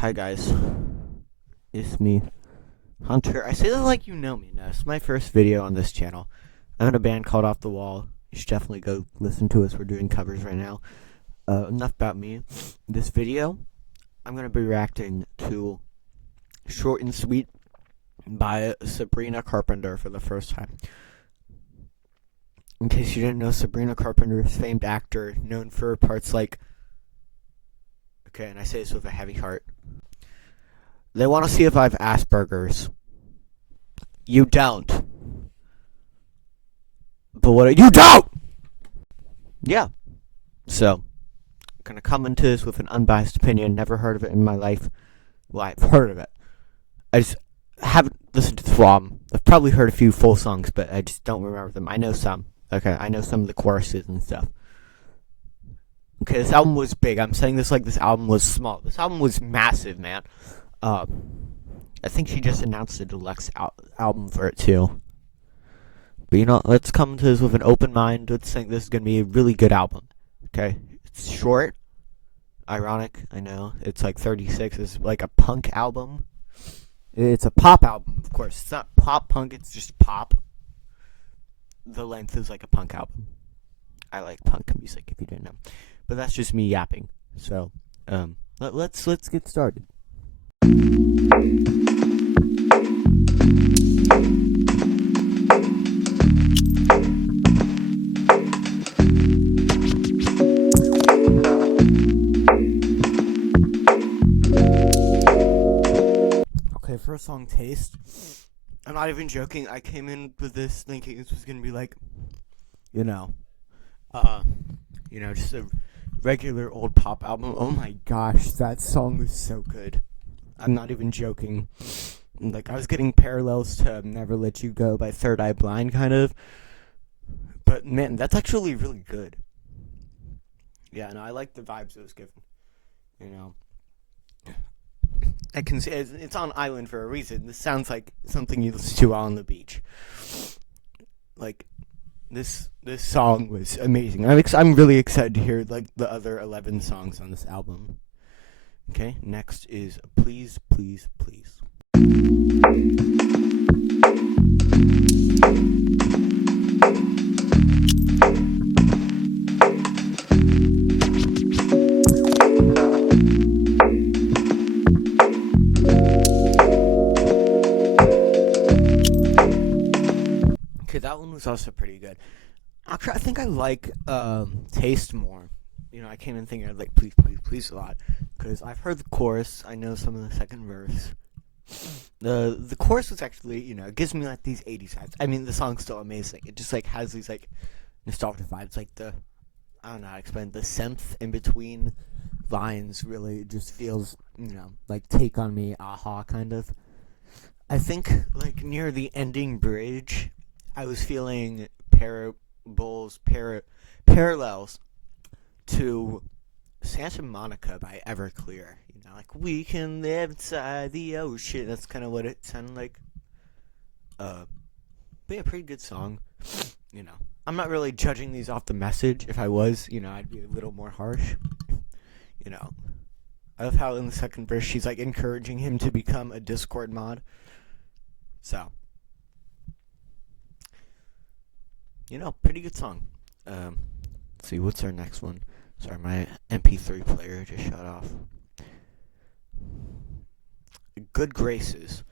Hi guys, it's me, Hunter. I say that like you know me now. It's my first video on this channel. I'm in a band called Off the Wall. You should definitely go listen to us. We're doing covers right now. Enough about me. This video, I'm going to be reacting to Short and Sweet by Sabrina Carpenter for the first time. In case you didn't know, Sabrina Carpenter is a famed actor known for parts like... Okay, and I say this with a heavy heart. They want to see if I have Asperger's. You don't. But what? You don't! Yeah. So, I'm going to come into this with an unbiased opinion. Never heard of it in my life. Well, I've heard of it. I just haven't listened to the album. I've probably heard a few full songs, but I just don't remember them. I know some. Okay, I know some of the choruses and stuff. Okay, this album was big. I'm saying this like this album was small. This album was massive, man. I think she just announced a deluxe album for it, too. But, you know, let's come to this with an open mind. Let's think this is going to be a really good album. Okay? It's short. Ironic, I know. It's like 36. It's like a punk album. It's a pop album, of course. It's not pop punk, it's just pop. The length is like a punk album. I like punk music, if you didn't know. But that's just me yapping. So, let's get started. Okay, first song, Taste. I'm not even joking. I came in with this thinking this was gonna be like, just a regular old pop album. Oh my gosh, that song was so good. I'm not even joking. Like, I was getting parallels to Never Let You Go by Third Eye Blind, kind of. But, man, that's actually really good. Yeah, no, I like the vibes it was given. You know. I can see it's on Island for a reason. This sounds like something you listen to on the beach. Like, this song was amazing. I'm really excited to hear, like, the other 11 songs on this album. Okay, next is Please, Please, Please. Okay, that one was also pretty good. I think I like Taste more. You know, I came in thinking I'd like Please, Please, Please a lot. Because I've heard the chorus, I know some of the second verse. The chorus was actually, it gives me like these 80s vibes. I mean, the song's still amazing. It just like has these like nostalgic vibes, like I don't know how to explain, the synth in between lines really just feels, like Take On Me, Aha kind of. I think like near the ending bridge, I was feeling parallels to Santa Monica by Everclear. Like, we can live inside the ocean. That's kind of what it sounded like. But yeah, pretty good song. I'm not really judging these off the message. If I was, I'd be a little more harsh. I love how in the second verse she's like encouraging him to become a Discord mod. So, pretty good song. Let's see, what's our next one? Sorry, my MP3 player just shut off. Good Graces.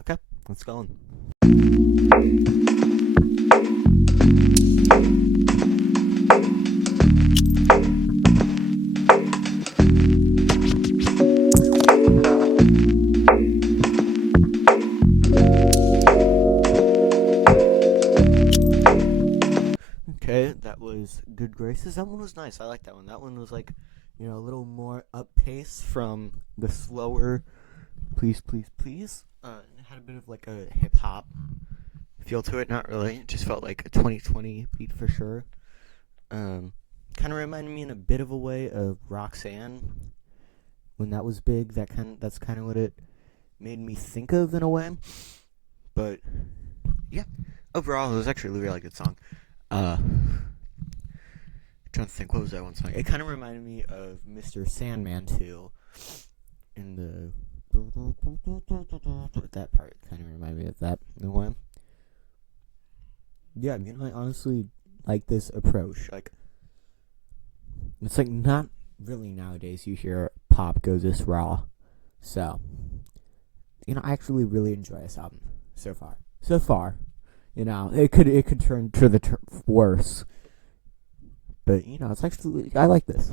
Okay, let's go on. Okay, that was Good Graces. That one was nice. I like that one. That one was like, a little more up pace from the slower Please, Please, Please. It had a bit of like a hip hop feel to it. Not really. It just felt like a 2020 beat for sure. Kind of reminded me in a bit of a way of Roxanne when that was big. That's kind of what it made me think of in a way. But yeah, overall, it was actually a really good song. Trying to think, what was that one song? It kind of reminded me of Mr. Sandman too. in the that part kind of reminded me of that one. Yeah, I honestly like this approach. Like, it's like not really nowadays you hear pop go this raw. So, I actually really enjoy this album so far. So far, it could turn to the worse, but it's actually I like this.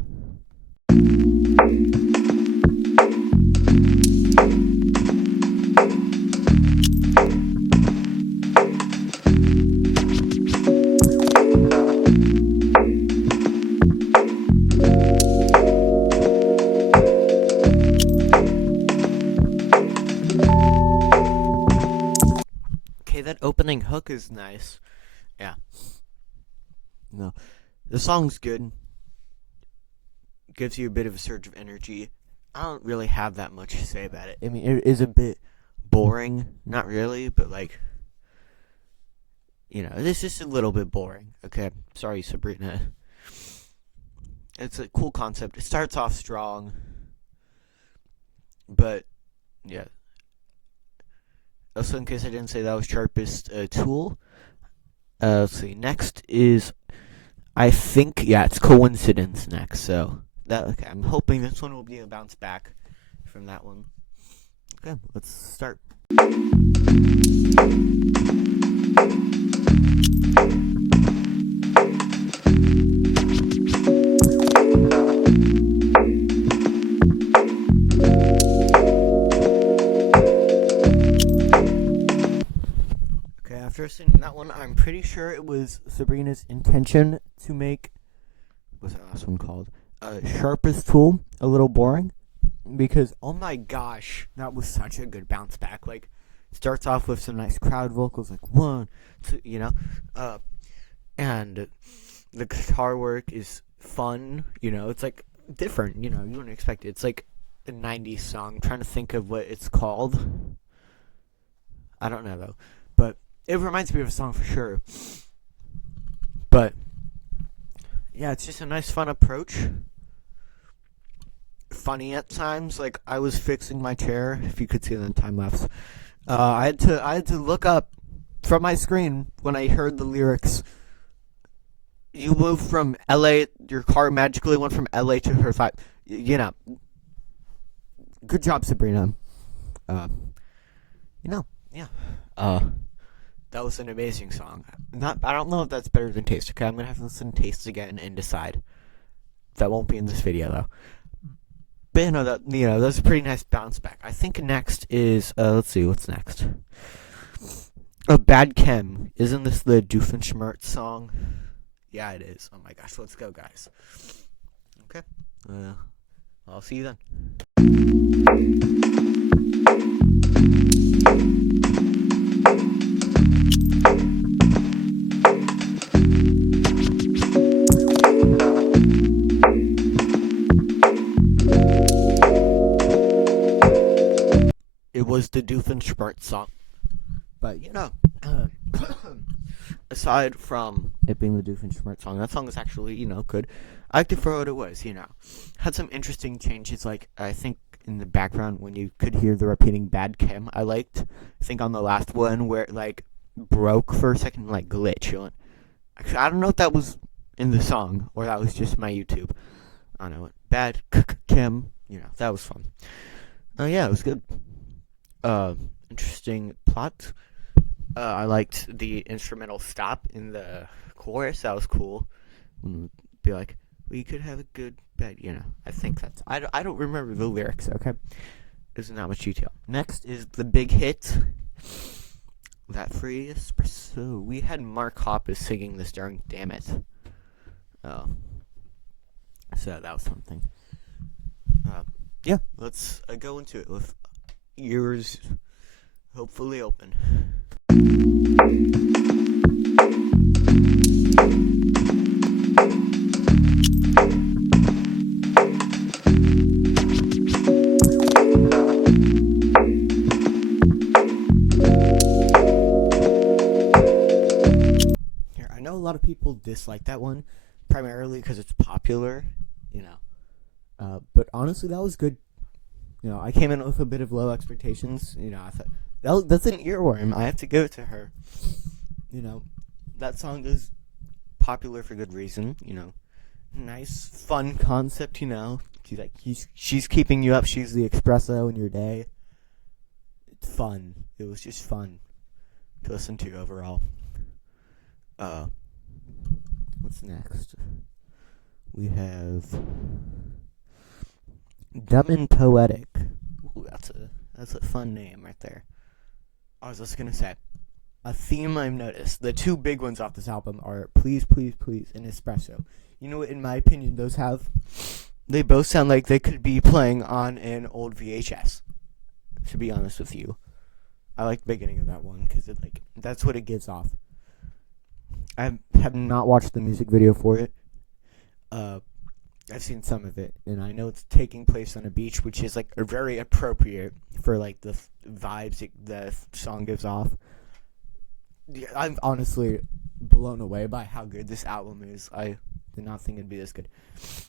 Okay, that opening hook is nice. Yeah. No, the song's good. Gives you a bit of a surge of energy. I don't really have that much to say about it. I mean, it is a bit boring. Not really, but like, it's just a little bit boring. Okay, sorry, Sabrina. It's a cool concept. It starts off strong, but yeah. Also, in case I didn't say, that was Sharpest Tool. Let's see. Next is, I think, it's Coincidence next. So I'm hoping this one will be a bounce back from that one. Okay, let's start. After seeing that one, I'm pretty sure it was Sabrina's intention to make, what's that last one called? Sharpest Tool a little boring, because oh my gosh, that was such a good bounce back. Like, starts off with some nice crowd vocals, like 1, 2, and the guitar work is fun. It's like different. You wouldn't expect it. It's like a '90s song. I'm trying to think of what it's called. I don't know though, but it reminds me of a song for sure. But yeah, it's just a nice, fun approach. Funny at times. Like, I was fixing my chair. If you could see the time lapse, I had to look up from my screen when I heard the lyrics. You moved from LA. Your car magically went from LA to her 5. Good job, Sabrina. Yeah. That was an amazing song. I don't know if that's better than Taste. Okay, I'm gonna have to listen to Taste again and decide. That won't be in this video though. But that's a pretty nice bounce back. I think next is let's see, what's next? Bad Chem. Isn't this the Doofenshmirtz song? Yeah, it is. Oh my gosh, let's go, guys. Okay. I'll see you then. It was the Doofenshmirtz song. But, aside from it being the Doofenshmirtz song, that song is actually, good. I liked it for what it was, Had some interesting changes, like, I think in the background when you could hear the repeating Bad Chem, I think on the last one where it, like, broke for a second, like, glitch. Actually, I don't know if that was in the song or that was just my YouTube. I don't know. Bad Chem, that was fun. Yeah, it was good. Interesting plot. I liked the instrumental stop in the chorus. That was cool. Be like, we could have a good bad, I think that's. I don't remember the lyrics. Okay, there's not much detail. Next is the big hit. That free espresso. We had Mark Hoppus singing this during Damn It. Oh, so that was something. Yeah, let's go into it with ears hopefully open. Here, I know a lot of people dislike that one, primarily because it's popular, But honestly, that was good. I came in with a bit of low expectations. I thought that's an earworm. I have to give it to her. That song is popular for good reason. Nice, fun concept. She's keeping you up. She's the espresso in your day. It's fun. It was just fun to listen to overall. What's next? We have Dumb and Poetic. Ooh, that's a fun name right there. I was just gonna say, a theme I've noticed. The two big ones off this album are Please, Please, Please and Espresso. In my opinion, they both sound like they could be playing on an old VHS. To be honest with you, I like the beginning of that one because that's what it gives off. I have not watched the music video for it. I've seen some of it, and I know it's taking place on a beach, which is very appropriate for the vibes the song gives off. Yeah, I'm honestly blown away by how good this album is. I did not think it'd be this good.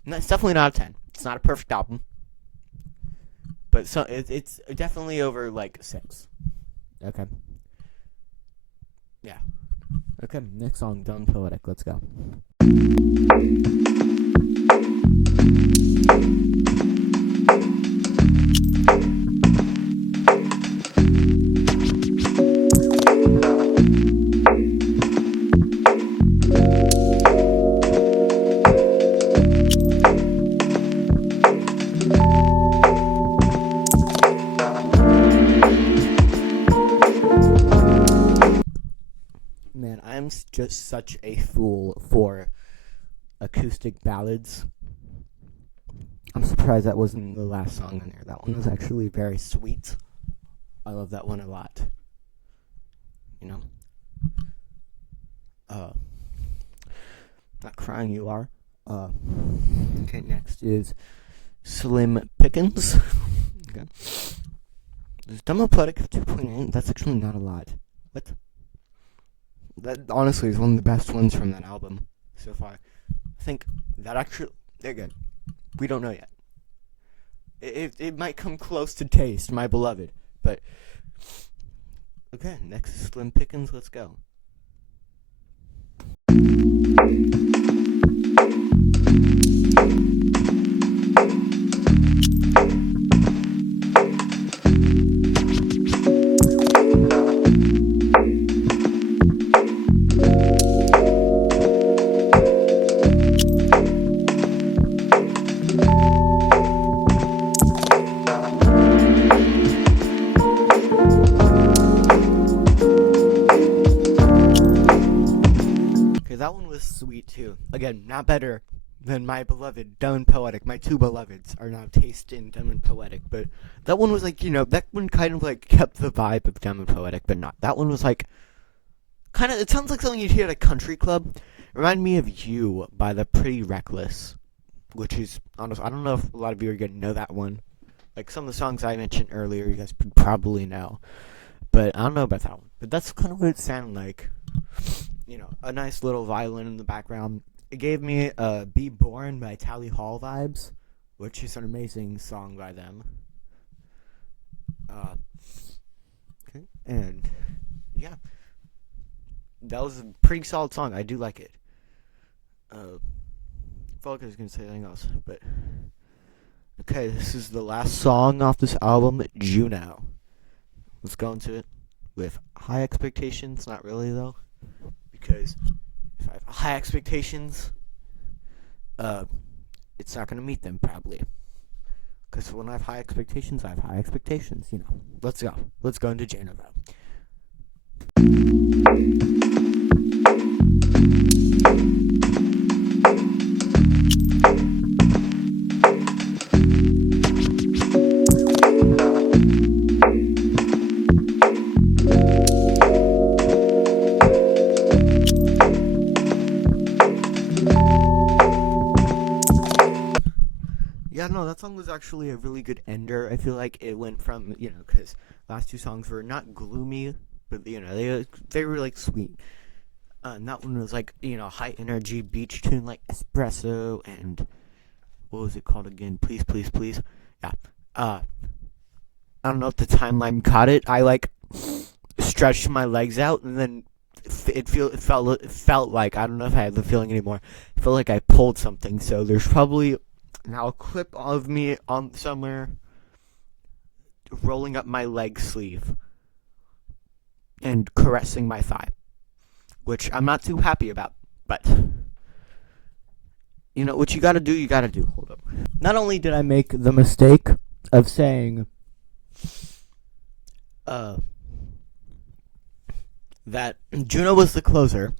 And that's definitely not a 10. It's not a perfect album, but it's definitely over 6. Okay. Yeah. Okay, next song, Dumb Poetic. Let's go. Man, I'm just such a fool for acoustic ballads. I'm surprised that wasn't the last song on there. That one was actually very sweet. I love that one a lot. Not crying you are. Okay, next is Slim Pickins. Okay. There's Demo Poetic of 2.8. That's actually not a lot. What? That honestly is one of the best ones from that album so far. I think that actually, they're good. We don't know yet. It might come close to Taste, My Beloved, but okay. Next is Slim Pickins. Let's go. That one was sweet too. Again, not better than My Beloved, Dumb and Poetic. My two beloveds are now Taste and Dumb and Poetic, but that one was that one kind of kept the vibe of Dumb and Poetic, but not. That one was kind of, it sounds like something you'd hear at a country club. Remind me of You by the Pretty Reckless, which is, honestly, I don't know if a lot of you are going to know that one. Some of the songs I mentioned earlier, you guys probably know, but I don't know about that one. But that's kind of what it sounded like. A nice little violin in the background. It gave me Be Born by Tally Hall vibes, which is an amazing song by them. Okay, and yeah, that was a pretty solid song. I do like it. I felt like I was going to say anything else, but okay, this is the last song off this album, Juno. Let's go into it with high expectations. Not really, though. Because if I have high expectations, it's not going to meet them, probably. Because when I have high expectations, I have high expectations, Let's go. Let's go into Juno, though. Yeah, no, that song was actually a really good ender. I feel like it went from, because last two songs were not gloomy, but, they were, sweet. And that one was, high energy beach tune, like Espresso, and what was it called again? Please, Please, Please. Yeah. I don't know if the timeline caught it. I like stretched my legs out, and then it felt like, I don't know if I have the feeling anymore. It felt like I pulled something. So there's probably now a clip of me on somewhere rolling up my leg sleeve and caressing my thigh, which I'm not too happy about. But you know what you gotta do. You gotta do. Hold up. Not only did I make the mistake of saying, that Juno was the closer,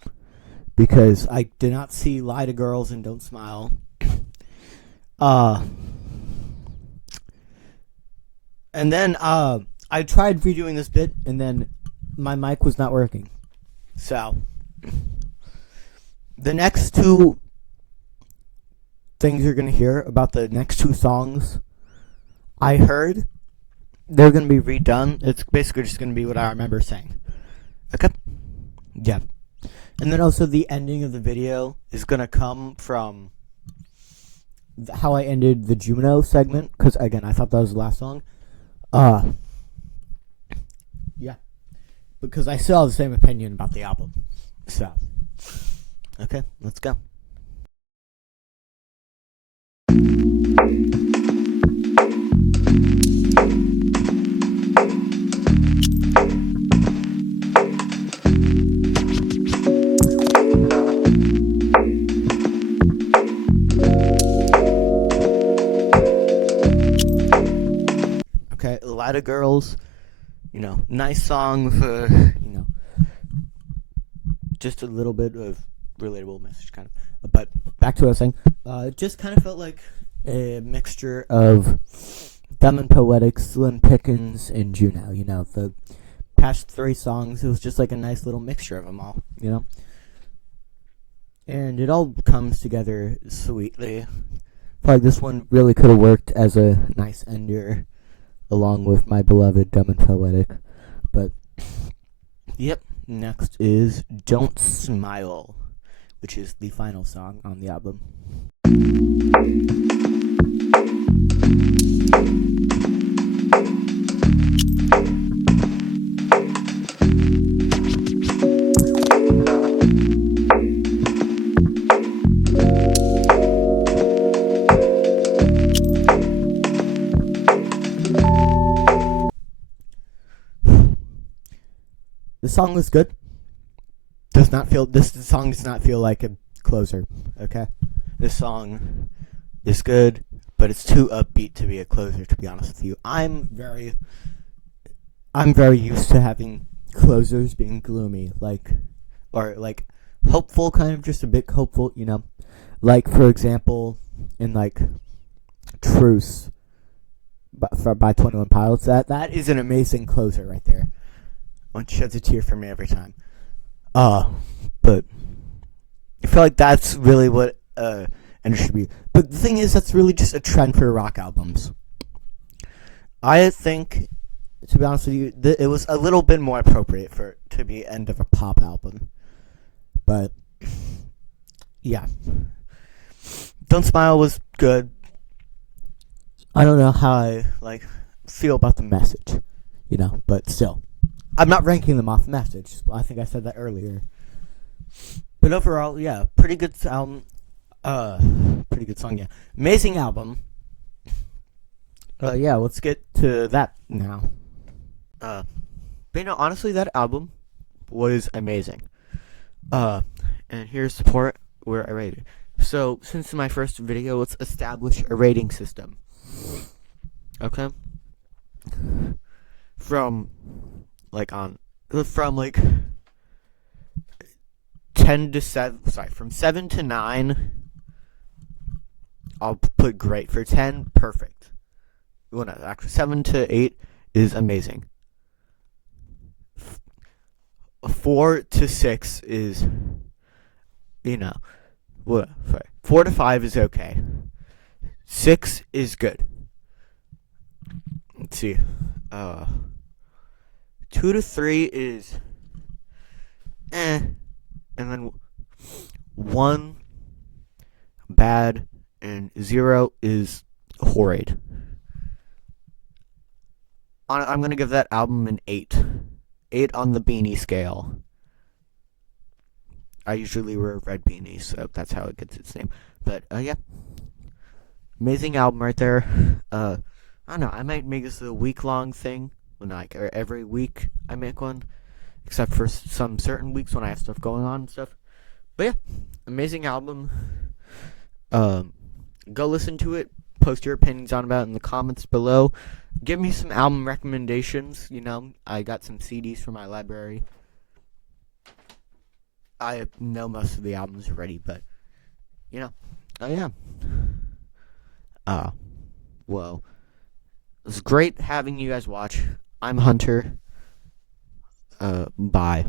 because I did not see Lie to Girls and Don't Smile. And then I tried redoing this bit, and then my mic was not working. So the next two things you're gonna hear about the next two songs, I heard they're gonna be redone. It's basically just gonna be what I remember saying. Okay? Yeah. And then also the ending of the video is going to come from how I ended the Juno segment, because again, I thought that was the last song. Yeah. Because I still have the same opinion about the album. So, okay, let's go. Okay, a lot of girls, nice song with just a little bit of relatable message, kind of. But back to what I was saying. It just kind of felt like a mixture of Dumb and Poetic, Slim Pickens, and Juno. The past three songs, it was just like a nice little mixture of them all, And it all comes together sweetly. I feel like this one really could have worked as a nice ender, along with my beloved Dumb and Poetic. But, yep, next is Don't Smile, which is the final song on the album. The song was good. This song does not feel like a closer, okay? This song is good, but it's too upbeat to be a closer, to be honest with you. I'm very used to having closers being gloomy, or hopeful, kind of just a bit hopeful, Like, for example, in Truce by 21 Pilots, that is an amazing closer right there. One sheds a tear for me every time. But I feel like that's really what and it should be. But the thing is, that's really just a trend for rock albums. I think, to be honest with you, it was a little bit more appropriate for it to be end of a pop album. But yeah, Don't Smile was good. I don't know how I feel about the message, but still. I'm not ranking them off message. I think I said that earlier. But overall, yeah, pretty good album. Pretty good song, yeah. Amazing album. Yeah, let's get to that now. But honestly, that album was amazing. And here's the part where I rated. So, since my first video, let's establish a rating system. Okay? From 10 to 7, from 7 to 9, I'll put great. For 10, perfect. Well, no, actually, 7 to 8 is amazing. 4 to 6 is, 4 to 5 is okay. 6 is good. Let's see. 2 to 3 is and then 1 bad, and 0 is horrid. I'm gonna give that album an 8. 8 on the beanie scale. I usually wear red beanies, so that's how it gets its name. But yeah, amazing album right there. I don't know. I might make this a week-long thing, when like or every week I make one, except for some certain weeks when I have stuff going on and stuff. But yeah, amazing album. Um, Go listen to it. Post your opinions on about it in the comments below. Give me some album recommendations. I got some CDs from my library. I know most of the albums already, but oh yeah. Uh, well, it was great having you guys watch. I'm Hunter. Bye.